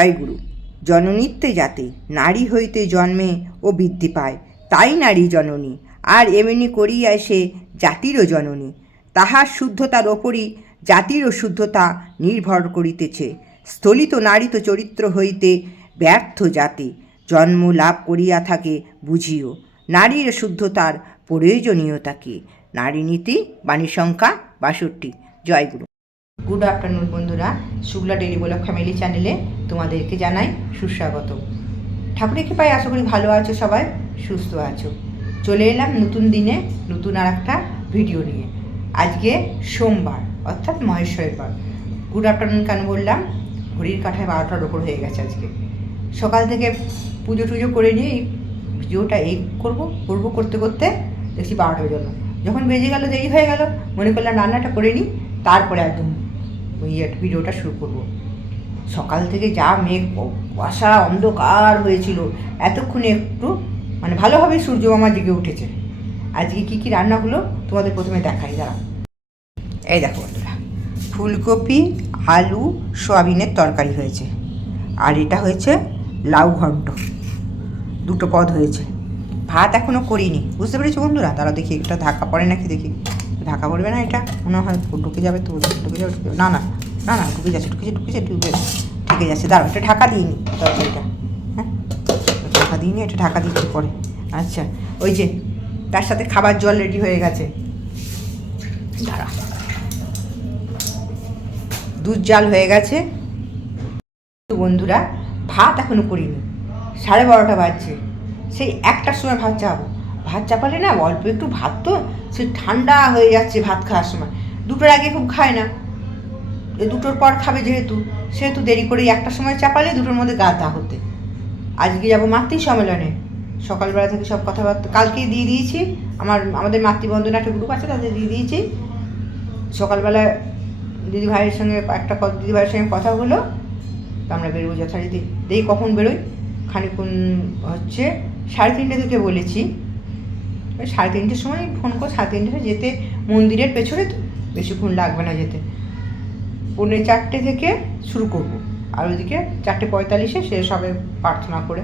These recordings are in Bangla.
জয়গুরু। জননীত্বে যাতে নারী হইতে জন্মে ও বৃদ্ধি পায়, তাই নারী জননী। আর এমনি করিয়া সে জাতিরও জননী। তাহার শুদ্ধতার ওপরই জাতিরও শুদ্ধতা নির্ভর করিতেছে। স্থলিত নারীত চরিত্র হইতে ব্যর্থ জাতি জন্ম লাভ করিয়া থাকে বুঝিও। নারীর শুদ্ধতার প্রয়োজনীয়তা কি? নারী নীতি, বাণী সংখ্যা 62। জয়গুরু। গুড আফটারনুন বন্ধুরা, শুক্লা ডেলি ব্লগ ফ্যামিলি চ্যানেলে তোমাদেরকে জানাই সুস্বাগত। ঠাকুরের কৃপায় আশা করি ভালো আছো, সবাই সুস্থ আছো। চলে এলাম নতুন দিনে নতুন আর একটা ভিডিও নিয়ে। আজকে সোমবার, অর্থাৎ মহেশ্বরের বার। গুড আফটারনুন কেন বললাম? ঘড়ির কাঁটায় 12টার ওপর হয়ে গেছে আজকে। সকাল থেকে পুজো টুজো করে নিয়ে ভিডিওটা করবো করতে করতে দেখছি 12টা বেজে গেল। যখন বেজে গেল, দেরি হয়ে গেল, মনে করলাম রান্নাটা করে নিই, তারপরে একদম ভিডিওটা শুরু করব। সকাল থেকে যা মেঘ কুয়াশা অন্ধকার হয়েছিল, এতক্ষণে একটু ভালোভাবে সূর্য আমার জেগে উঠেছে। আজকে কী কী রান্না হলো তোমাদের প্রথমে দেখাই, দাঁড়াও। এই দেখো বন্ধুরা, ফুলকপি আলু সোয়াবিনের তরকারি হয়েছে, আর এটা হয়েছে লাউ ঘন্ট। দুটো পদ হয়েছে। ভাত এখনও করিনি, বুঝতে পেরেছো বন্ধুরা? তারা দেখি একটা ঢাকা পড়ে নাকি, দেখি ঢাকা পড়বে না, এটা মনে হয় ঢুকে যাবে তো, ঢুকে যাবে। না না না না, ঢুকে যাচ্ছে ঠিক আছে। দাঁড়াও, এটা ঢাকা দিইনি তরকারিটা। হ্যাঁ, ঢাকা দিইনি, এটা ঢাকা দিচ্ছি পরে। আচ্ছা, ওই যে তার সাথে খাবার জল রেডি হয়ে গেছে, দাঁড়া। দুধ জাল হয়ে গেছে বন্ধুরা। ভাত এখনও করিনি, 12:30 বাজছে। সেই 1টার সময় ভাত চাপাবো। ভাত চাপালে না, অল্প একটু ভাত তো সে ঠান্ডা হয়ে যাচ্ছে ভাত খাওয়ার সময়। 2টার আগে খুব খায় না, 2টোর পর খাবে সেহেতু দেরি করে 1টার সময় চাপালে 2টোর মধ্যে গাদা হতে। আজকে যাবো মাতৃ সম্মেলনে। সকালবেলা থেকে সব কথাবার্তা কালকেই দিয়ে দিয়েছি। আমাদের মাতৃবন্ধন একটা গ্রুপ আছে, তাদের দিয়ে দিয়েছি। সকালবেলা দিদিভাইয়ের সঙ্গে কথা হলো, তো আমরা বেরোবো যথারীতি। দেখি কখন বেরোই, খানিক্ষণ হচ্ছে 3:30 থেকে বলেছি। ওই 3:30 সময় ফোন করে, 3:30 যেতে মন্দিরের পেছনে তো বেশিক্ষণ লাগবে না যেতে। 4:45 থেকে শুরু করব, আর ওইদিকে 4:45 শেষ হবে প্রার্থনা করে।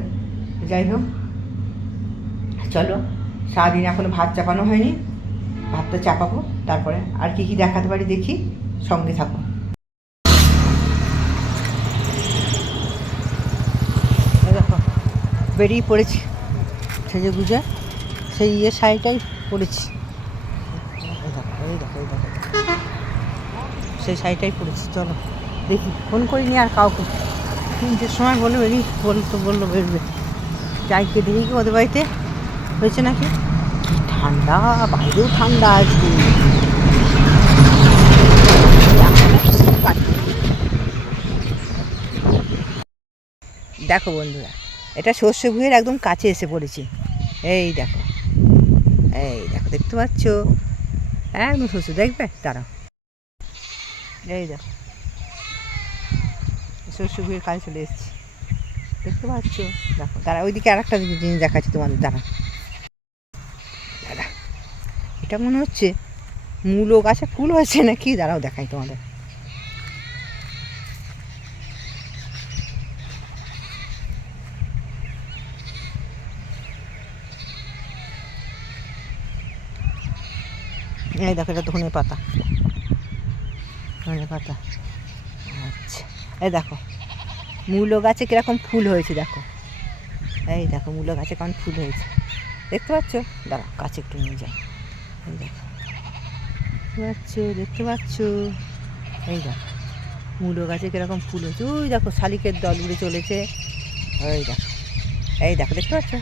যাই হোক, চলো। সারাদিন এখনও ভাত চাপানো হয়নি, ভাতটা চাপাবো, তারপরে আর কী কী দেখাতে পারি দেখি, সঙ্গে থাকো। দেখো, বেরিয়ে পড়েছি সেজে গুজে, সেই শাড়িটাই পরেছি। এই দেখো সেই শাড়িটাই পরেছি। চলো দেখি, ফোন করিনি আর কাউকে। 3টের সময় বললো বেরোবে। যাইকে দেখি কি ওদের বাড়িতে হয়েছে নাকি। ঠান্ডা, বাইরেও ঠান্ডা আজকে। দেখো বন্ধুরা, এটা সর্ষে ভুঁইয়ের একদম কাছে এসে পড়েছি। এই দেখো দেখতে পাচ্ছ? একদম সর্ষে, দেখবে, দাঁড়াও। এই দেখো, সর্ষে ভুঁইয়ের কাছে চলে এসেছি, দেখতে পাচ্ছ? দেখো, দাঁড়া, ওইদিকে আর একটা জিনিস দেখাচ্ছি তোমাদের, দাঁড়া। এটা মনে হচ্ছে মূলো গাছে ফুল হয়েছে নাকি, দাঁড়াও দেখাই তোমাদের। এই দেখো, এটা ধনে পাতা। আচ্ছা, এই দেখো মূলো গাছে কিরকম ফুল হয়েছে, দেখো। এই দেখো মূলো গাছে কেমন ফুল হয়েছে, দেখতে পাচ্ছ? দাঁড়াও, কাছে একটু নিয়ে যাই। এই দেখো, দেখতে পাচ্ছ? এই দেখো মূলো গাছে কিরকম ফুল হয়েছে। ওই দেখো শালিকের দল উড়ে চলেছে। এই দেখো দেখতে পাচ্ছ?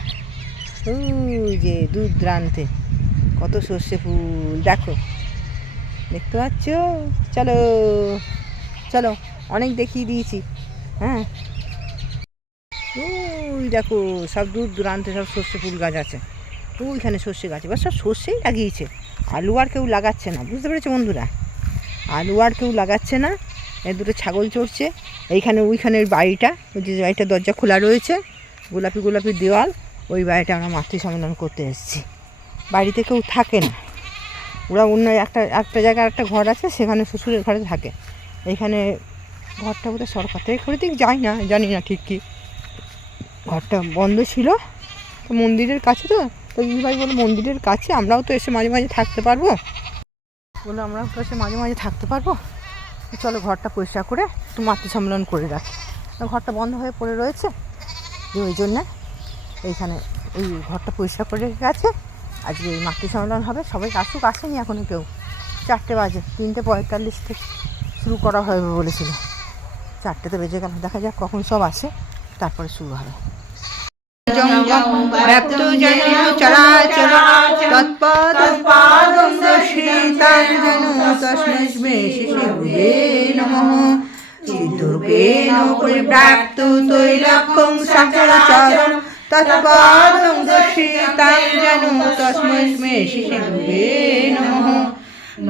ওই যে দূর দূরান্তে কত সর্ষে ফুল, দেখো, দেখতে পাচ্ছ? চলো চলো, অনেক দেখিয়ে দিয়েছি। হ্যাঁ, ওই দেখো সব দূর দূরান্তে সব সর্ষে ফুল গাছ আছে। ওইখানে সর্ষে গাছ, এবার সব সর্ষেই লাগিয়েছে, আলু আর কেউ লাগাচ্ছে না, বুঝতে পেরেছো বন্ধুরা? আলু আর কেউ লাগাচ্ছে না। এই দুটো ছাগল চড়ছে ওইখানের বাড়িটা, ওই যে বাড়িটা দরজা খোলা রয়েছে, গোলাপি দেওয়াল, ওই বাড়িটা আমরা মাতৃ সম্মেলন করতে এসেছি। বাড়িতে কেউ থাকে না, ওরা অন্য একটা জায়গায় একটা ঘর আছে, সেখানে শ্বশুরের ঘরে থাকে। এইখানে ঘরটা বোধহয় সরকার থেকে করে দিক, যাই না, জানি না ঠিক কী। ঘরটা বন্ধ ছিল তো মন্দিরের কাছে, তো দিদিভাই বলো মন্দিরের কাছে আমরাও তো এসে মাঝে মাঝে থাকতে পারবো, বলে আমরাও তো এসে মাঝে মাঝে থাকতে পারবো, চলো ঘরটা পরিষ্কার করে একটু মাতৃ সম্মেলন করে রাখি। ঘরটা বন্ধ হয়ে পড়ে রয়েছে, যে ওই জন্যে এইখানে এই ঘরটা পরিষ্কার করে রেখে গেছে। আজকে এই মাতৃ সম্মেলন হবে, সবাই আসুক, আসেনি এখনও কেউ, 4টে বাজে, 3:45 থেকে শুরু করা হবে বলেছিল, 4টেতে বেজে গেল, দেখা যাক কখন সব আসে, তারপরে শুরু হবে।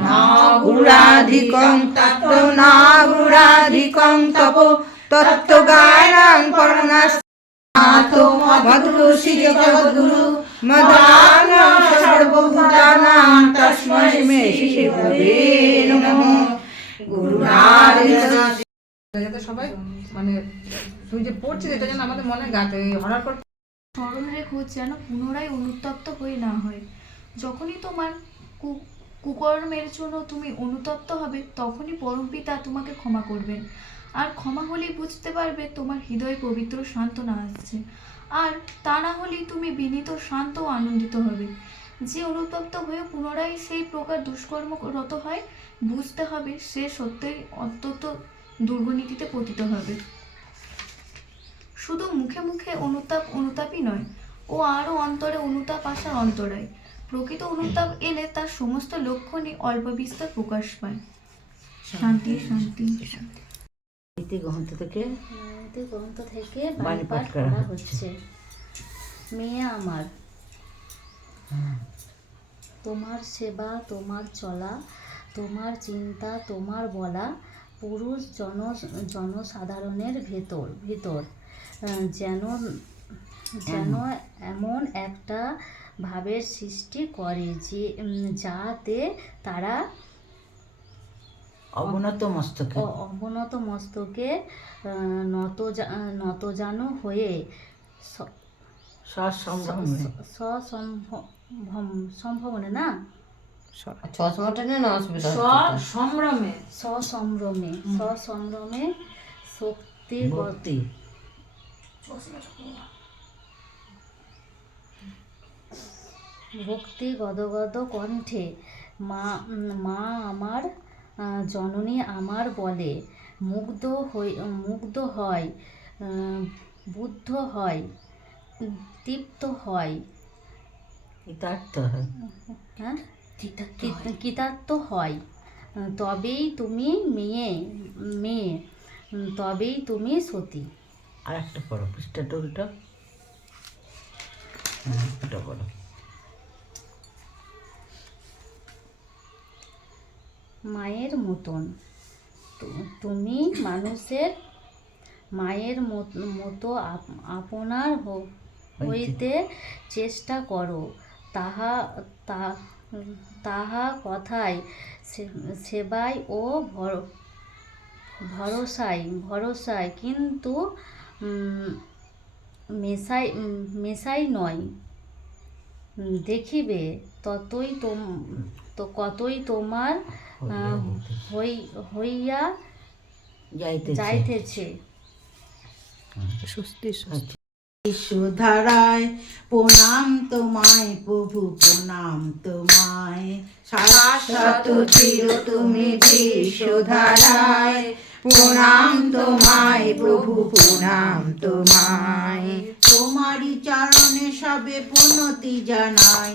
নাগুরাধিকং তত্ত্ব নাগুরাধিকং তপো তত্ত্বজ্ঞানাং পরমানাস্তো মধুষি জগদ্গুরু মদানাং সর্বভূতানাং তস্मै মে শ্রী গুরুবে নমঃ। যাতে সবাই মানে তুই যে পড়ছিস এটা যেন আমাদের মনে গাতে হঠাৎ করে স্মরণ রেখো যেন পুনরায় অনুতপ্ত হয়ে না হয়। যখনই তোমার কুকর্মের জন্য তুমি অনুতপ্ত হবে, তখনই পরমপিতা তোমাকে ক্ষমা করবেন। আর ক্ষমা হলেই বুঝতে পারবে তোমার হৃদয় পবিত্র সান্ত্বনা আসছে, আর তা না হলেই তুমি বিনীত শান্ত ও আনন্দিত হবে। যে অনুতপ্ত হয়ে পুনরায় সেই প্রকার দুষ্কর্মরত হয়, বুঝতে হবে সে সত্যই অত্যন্ত দুর্গনীতিতে পতিত হবে। শুধু মুখে মুখে অনুতাপই নয়, ও আরও অন্তরে অনুতাপ আসার অন্তরায়। প্রকৃত অনুতাপ এলে তার সমস্ত লক্ষণই অল্প বিস্তর প্রকাশ পায়। শান্তি শান্তি শান্তি। গ্রন্থ থেকে বাণী পাঠ করা হচ্ছে। মেয়ে আমার, তোমার সেবা, তোমার চলা, তোমার চিন্তা, তোমার বলা পুরুষ জনসাধারণের ভিতর যেন এমন একটা ভাবের সৃষ্টি করে যাতে তারা অবনত মস্তকে নতজানু হয়ে সম্ভবনে না সসম্ভ্রমে ভক্তি গদগদ কণ্ঠে মা আমার, জননী আমার বলে, মুগ্ধ হয়, বুদ্ধ হয়, তৃপ্ত হয়, কৃতার্থ হয়। তবেই তুমি মেয়ে, তবেই তুমি সতী। আর একটা পড়ো, পৃষ্ঠাটা উল্টো, এটা পড়ো। মায়ের মতন তুমি মানুষের মায়ের মতো আপনার হইতে চেষ্টা করো। তাহা কথায়, সেবায় ও ভরসায়, কিন্তু মেশাই নয়। দেখিবে কতই তোমার হইয়া যাইতেছে। বিশ্বধারায় প্রণাম তোমায় প্রভু, প্রণাম তোমায়। শাশ্বত চির তুমি বিশ্বধারায়, প্রণাম তোমায় প্রভু, প্রণাম তোমায়। তোমারই চরণে সবে প্রণতি জানাই,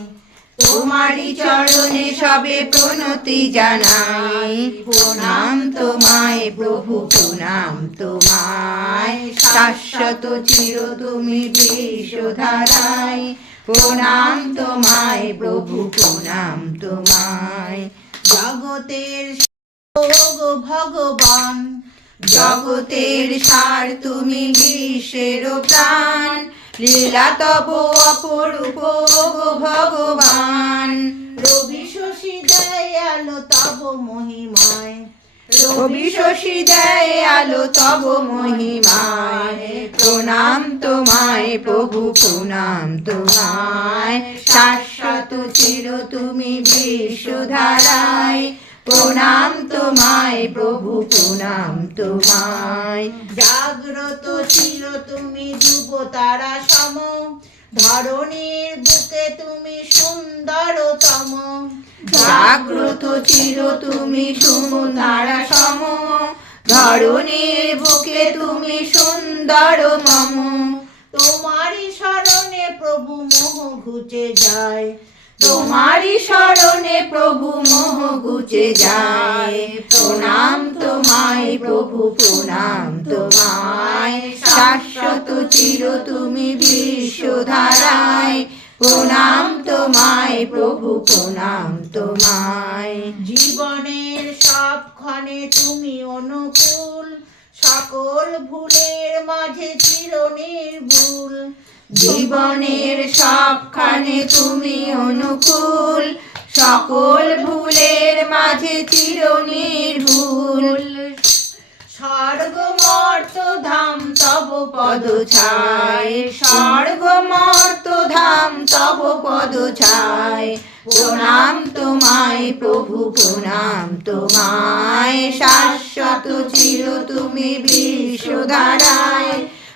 তোমারই চরণে সবে প্রণতি জানাই। প্রণাম তোমায় প্রভু, প্রণাম তোমায়। শাশ্বত চির তুমি বিশ্বধারায়, প্রণাম তোমায় প্রভু, প্রণাম তোমায়। জগতের ভগবান, জগতের সার তুমি, বিশ্বের প্রাণ। লীলা তব অপরূপ ভগবান, রবি শশী দয়াল তব মহিমায়। রবি শশী দেয় আলো তব মহিমায়, প্রণাম তোমায় প্রভু প্রণাম তোমায়, শাশ্বত চির তুমি বিশ্বধারায়, প্রণাম তোমায় প্রভু প্রণাম তোমায়। জাগ্রত চির তুমি ধ্রুব তারা সম, ধরণীর বুকে তুমি সুন্দরতম, জাগ্রত চির তুমি সুতারা সম, ধরণীর বুকে তুমি সুন্দরতম, তোমারই শরণে প্রভু মোহ ঘুচে যায়, তোমারই শরণে প্রভু মোহ ঘুচে যায়, প্রণাম তোমায় প্রভু প্রণাম তোমায়, শাশ্বত চির তুমি বিশ্বধারায়, প্রণাম তোমায় প্রভু প্রণাম তোমায়। জীবনের সব ক্ষণে তুমি অনুকূল, সকল ভুলের মাঝে চির নির্ভুল, জীবনের সবখানে তুমি অনুকূল, সকল ভুলের মাঝে চির নির্ভুল, স্বর্গ মর্ত ধাম তব পদ ছায়, স্বর্গ মর্ত ধাম তব পদ ছায়, প্রণাম তোমায় প্রভু প্রণাম তোমায়, শাশ্বত চির তুমি বিশ্বধারায়,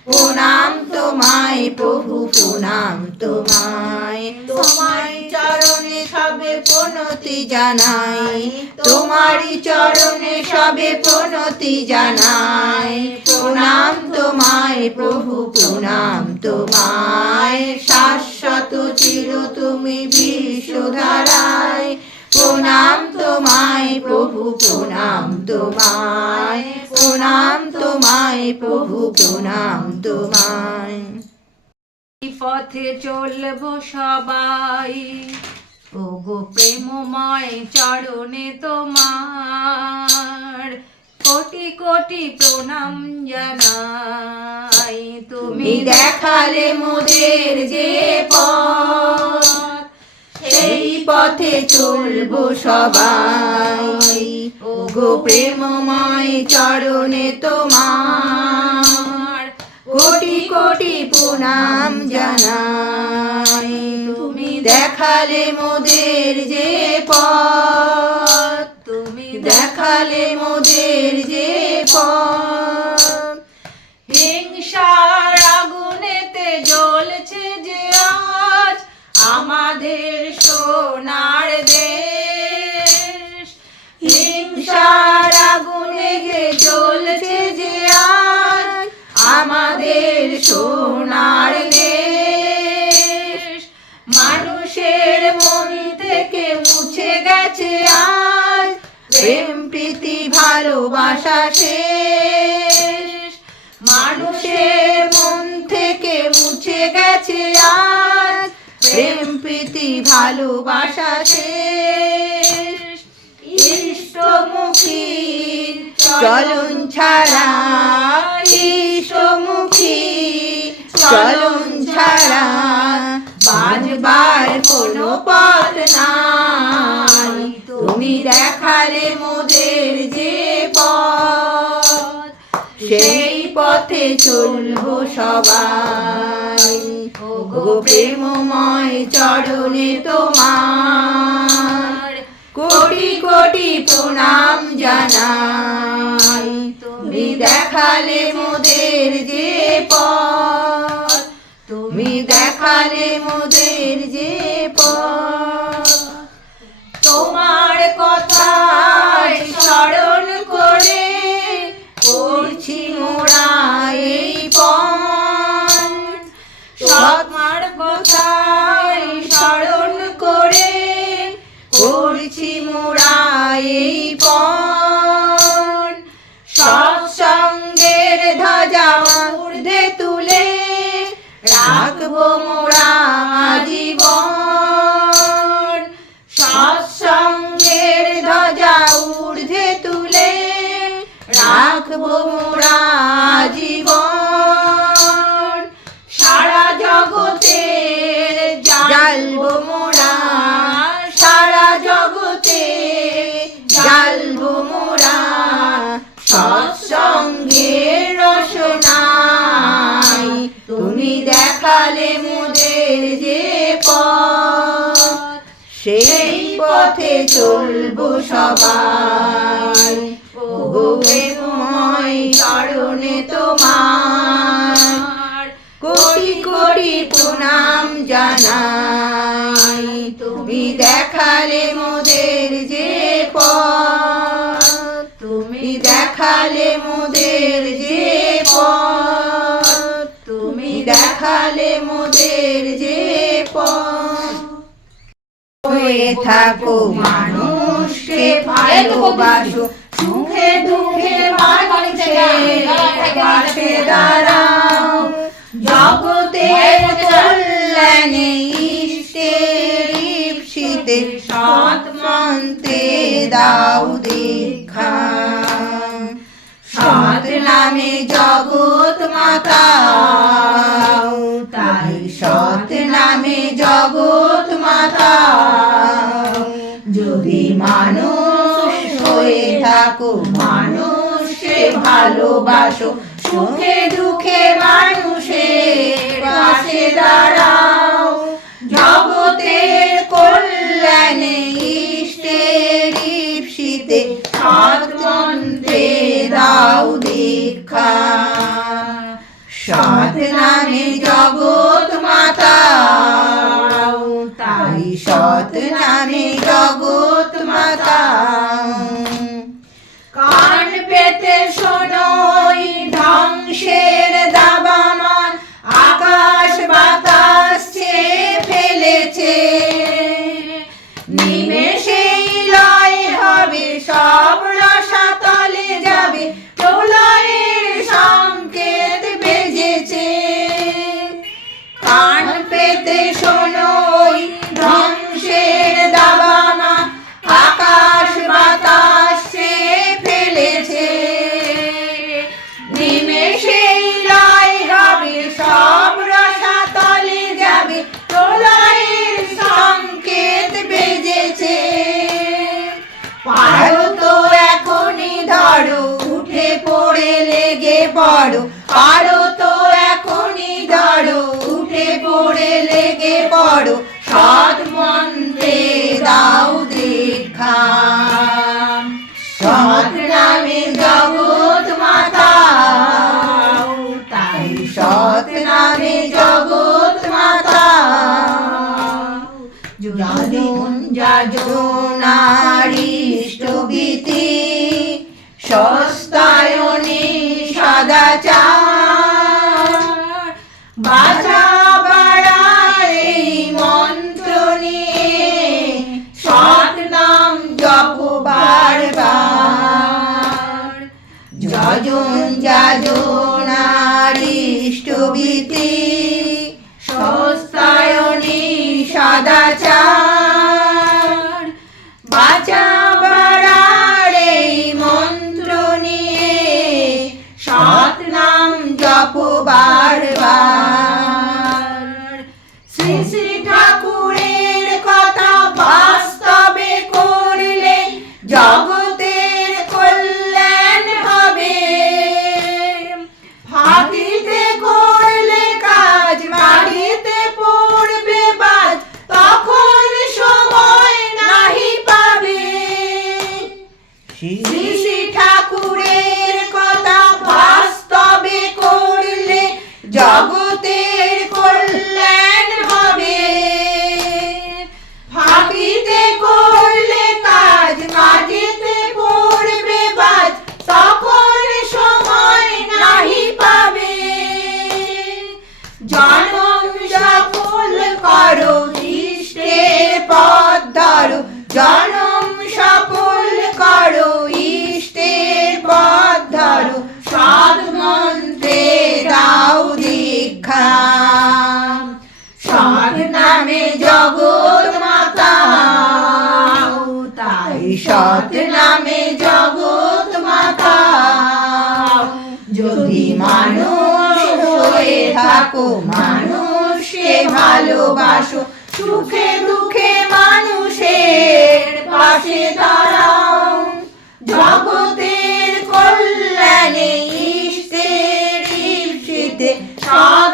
প্রণাম তোমায় প্রভু প্রণাম তোমায়। তোমারই চরণে সবে প্রণতি জানাই, তোমারই চরণে সবে প্রণতি জানাই, প্রণাম তোমায় প্রভু প্রণাম তোমায়, শাশ্বত চির তুমি বিশ্বধারায়, প্রণাম তোমায় প্রভু প্রণাম তোমায়, প্রণাম তোমায় প্রভু প্রণাম তোমায়। পথে চলবো সবাই, ওগো প্রেমময় চরণে তোমার, কোটি কোটি প্রণাম জানাই, তুমি দেখালে মোদের যে পথ, সেই পথে চলবো সবাই, ওগো প্রেমময় চরণে তোমার, কোটি কোটি প্রণাম জানাই, তুমি দেখালে মোদের যে পথ, তুমি দেখালে মোদের যে পথ, হিংসার আগুনেতে জ্বলছে যে আজ আমাদের সোনার দেশ, হিংসার আগুনে যে জ্বলছে যে আজ আমাদের সোনার দেশ, মানুষের মন থেকে মুছে গেছে আজ প্রেম প্রীতি ভালোবাসা শেষ, মানুষের মন থেকে মুছে গেছে আজ প্রেম প্রীতি ভালোবাসা শেষ, ইষ্টমুখী চলন ছাড়া, ইষ্টমুখী চলন ছাড়া বাঁচবার কোনো পথ নাই, তুমি দেখালে মোদের যে পথ, সেই পথে চলবো সবাই, ওগো প্রেমময় চরণে তোমার, কোটি কোটি প্রণাম জানাই, তুমি দেখালে মোদের যে পথ, তুমি দেখালে মোদের যে পথ, তোমার কথায় স্মরণ করে করছি মোরা এই পণ, তোমার কথায় স্মরণ করে করছি মোরা এই পণ, সৎসঙ্গের ধ্বজা ঊর্ধ্বে তুলে রাখবো মোরা জীবন, সৎসঙ্গের ধ্বজা ঊর্ধ্বে তুলে রাখবো মোরা জীবন, তুমি দেখালে মোদের যে পথ, সেই পথে চলবো সবাই। ওগো প্রেমময় চরণে তোমার কোটি কোটি প্রণাম জানাই। তুমি দেখালে মোদের যে পথ, তুমি দেখালে মোদের যে পথ, তুমি দেখালে মোদের যে পথ। হয়ে থাকো মানুষকে ভালোবাসো, সুখে দুঃখে মানুষের পাশে দাঁড়াও। জগতের কল্যাণে ইষ্টের ইপ্সিতে সৎ মন্ত্রে দাও দীক্ষা। সৎ নামে জগৎ মাতাও, তাই সৎ নামে জগৎ মাতাও। যদি মানুষ হয়ে থাকো মানুষকে ভালোবাসো, সুখে দুঃখে মানুষের পাশে দাঁড়াও। জগতের কল্যাণে ইষ্টের ইপ্সিতে সৎ মন্ত্রে দাও দীক্ষা। সৎ নামে জগৎ মাতাও, তাই সৎ নামে জগৎ মাতাও। কান পেতে শোনোই ধ্বংসের দাবানল, আকাশ বাতাস ছেয়ে ফেলেছে। নিমেষেই লয় হবে সব রসাতলে যাবে, প্রলয়ের সংকেত বেজেছে। কান পেতে শোনোই ধ্বংসের দাবানল, আকাশ বাতাস ছেয়ে ফেলেছে। নিমেষেই লয় হবে সব রসাতলে যাবে, প্রলয়ের সংকেত বেজেছে। পারো তো এখনই ধরো, উঠে পড়ে লেগে পড়ো। পারো তো এখনই ধরো, উঠে পড়ে লেগে পড়ো। সৎ মন্ত্রে দাও দীক্ষা। সৎ নামে জগৎ মাতাও, তাই সৎ নামে জগৎ মাতাও। যাজন যাজনারিষ্টভীতি, সস্তায়নী সদাচার। বাঁচা বাড়ার এই মন্ত্র নিয়ে সৎ নাম জপ বারবার। যজন যাজনারিষ্টভীতি, সস্তায়নী সদাচার। বাঁচা বাড়ার এই মন্ত্র নিয়ে সৎ নাম জপ বারবার। শ্রী শ্রী ঠাকুরের কথা বাস্তবে করলে জগতের কল্যাণ হবে। ফাঁকিতে করলে কাজ মাটিতে পড়বে বাজ, তখন সময় নাহি পাবে। শ্রী শ্রী ঠাকুরের কথা বাস্তবে করলে জগতের কল্যাণ হবে। ফাঁকিতে করলে কাজ মাটিতে পড়বে বাজ, তখন সময় নাহি পাবে। জনম সফল করো, ইষ্টের পথ ধরো। জনম সফল করো, ইষ্টের পথ ধরো। সৎ মন্ত্রে দাও দীক্ষা। সৎ নামে জগৎ মাতাও, তাই সৎ নামে জগৎ মাতাও। যদি মানুষ হয়ে থাকো মানুষকে ভালোবাসো, সুখে দুঃখে মানুষের পাশে দাঁড়াও। জগতের কল্যাণে ইষ্টের ইপ্সিতে সৎ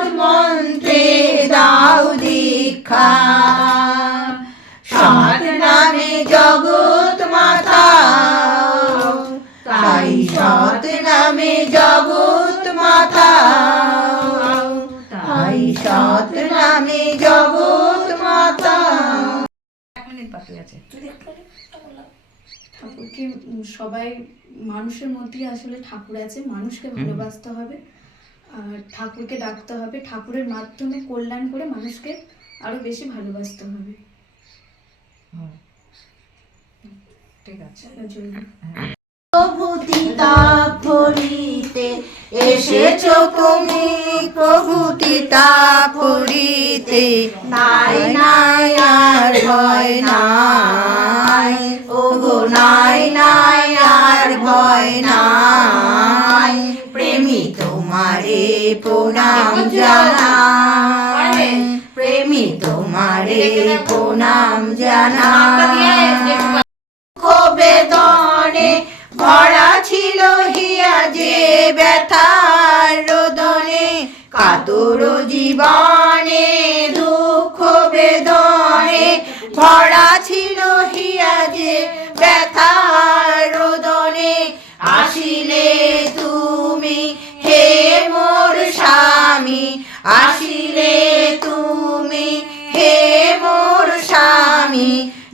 জগৎ মাতা। 1 মিনিট বাকি আছে। ঠাকুরকে সবাই মানুষের মধ্যেই আসলে ঠাকুর আছে, মানুষকে ভালোবাসতে হবে আর ঠাকুরকে ডাকতে হবে, ঠাকুরের মাধ্যমে কল্যাণ করে মানুষকে আরো বেশি ভালোবাসতে হবে। ঠিক আছে। জয়। প্রভুতিতা করিতে এসেছো তুমি, প্রভুতিতা করিতে নাই নাই আর ভয় নাই, ওগো নাই নাই আর ভয় নাই, প্রেমী তোমারে প্রণাম জানাই, প্রেমী তোমারে প্রণাম জানাই। বেদনে ভরা ছিল হিয়া যে ব্যথার রোদনে, কাতর জীবনে দুঃখ বেদনে ভরা ছিল হিয়া যে ব্যথার রোদনে, আসিলে তুমি হে মোর স্বামী, আসিলে তুমি হে মোর স্বামী,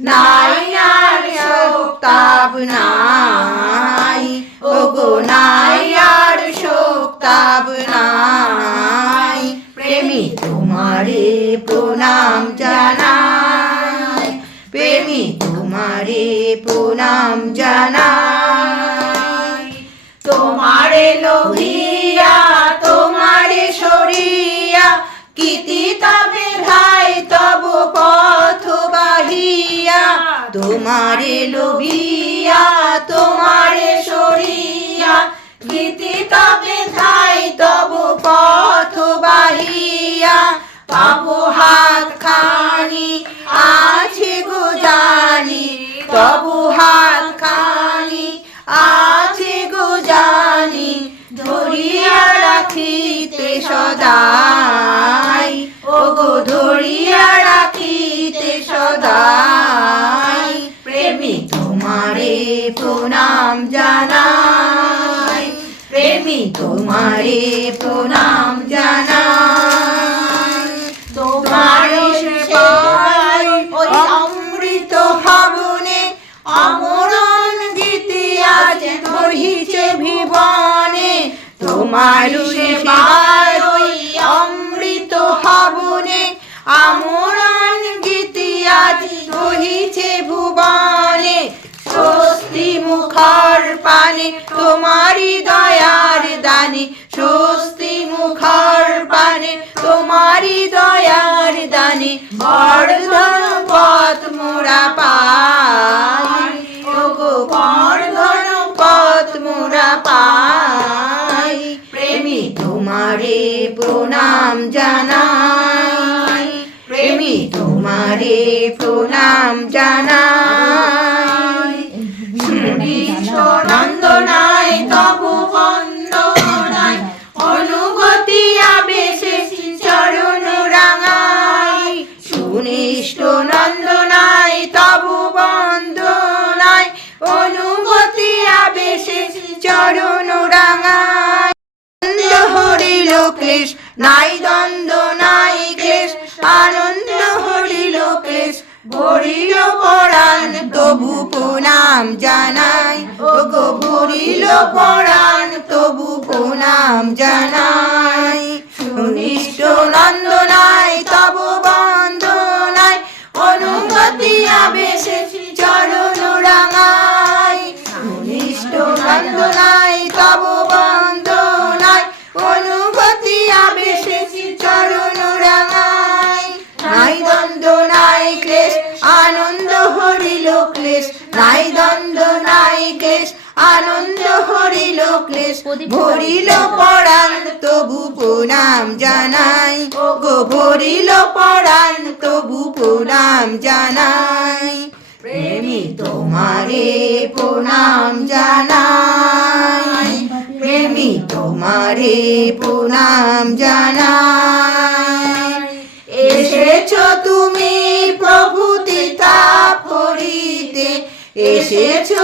নাই আর শোক তাপ নাই, ওগো নাই আর শোক তাপ নাই, প্রেমী তোমারে প্রণাম জানাই, প্রেমী তোমারে প্রণাম জানাই। তোমারে লোভিয়া তোমারে সরিয়া কীতি তবে ধাই তব পথ বাহিয়া, তোমারে লোভিয়া তোমারে সরিয়া কীতি তবে ধাই তব পথ বাহিয়া, পাব হাত খানি আছে গো জানি, তব হাত খানি আছে গো জানি, ধরিয়া রাখিতে সদাই, ওগো ধরিয়া রাখিতে সদাই, প্রেমী তোমারে প্রণাম জানাই, প্রেমী তোমারে প্রণাম জানাই। তোমার সেবায় ওই অমৃত ভাবনে আমরণ গীতি আজ বহিছে ভিবনে, তোমার সেবায় ওই অমৃত ভাবনে আমরণ গীতি আজ বহিছে ভুবনে, স্বস্তি মুখার পানে তোমারি দয়ার দানে, স্বস্তি মুখার পানে তোমারি দয়ার দানে, বর্ধন পথ মোরা পাই, ওগো বর্ধন পথ মোরা পাই, প্রেমী তোমারে প্রণাম জানাই, প্রেমী তোমারে প্রণাম জানাই। নন্দনাই তবু বন্দনাই অনুগতি আবেশে চরণ রাঙাই, সুনিষ্ঠ নন্দনাই তবু বন্দনাই অনুগতি আবেশে চরণ রাঙাই, হরিল ক্লেশ নাই দ্বন্দ্ব নাই ক্লেশ, আনন্দ হরিল ক্লেশ ভরিল পরাণ তবু প্রণাম জানাই, ওগো ভরিল পরাণ তবু প্রণাম জানাই, সুনিষ্ঠ নন্দনাই তব বন্দনাই অনুগতি আবেশে চরণ রাঙাই, সুনিষ্ঠ নন্দনাই তব বন্দনাই অনুগতি আবেশে চরণ রাঙাই, নাই দ্বন্দ্ব নাই ক্লেশ আনন্দ হরিল ক্লেশ, নাই দ্বন্দ্ব নাই ক্লেশ আনন্দ হরিল ক্লেশ ভরিল পরাণ তবু প্রণাম জানাই, ওগো ভরিল পরাণ তবু প্রণাম জানাই, প্রেমী তোমারে প্রণাম জানাই, প্রেমী তোমারে প্রণাম জানাই। এসেছো তুমি প্রভুতিতা করিতে, এসেছো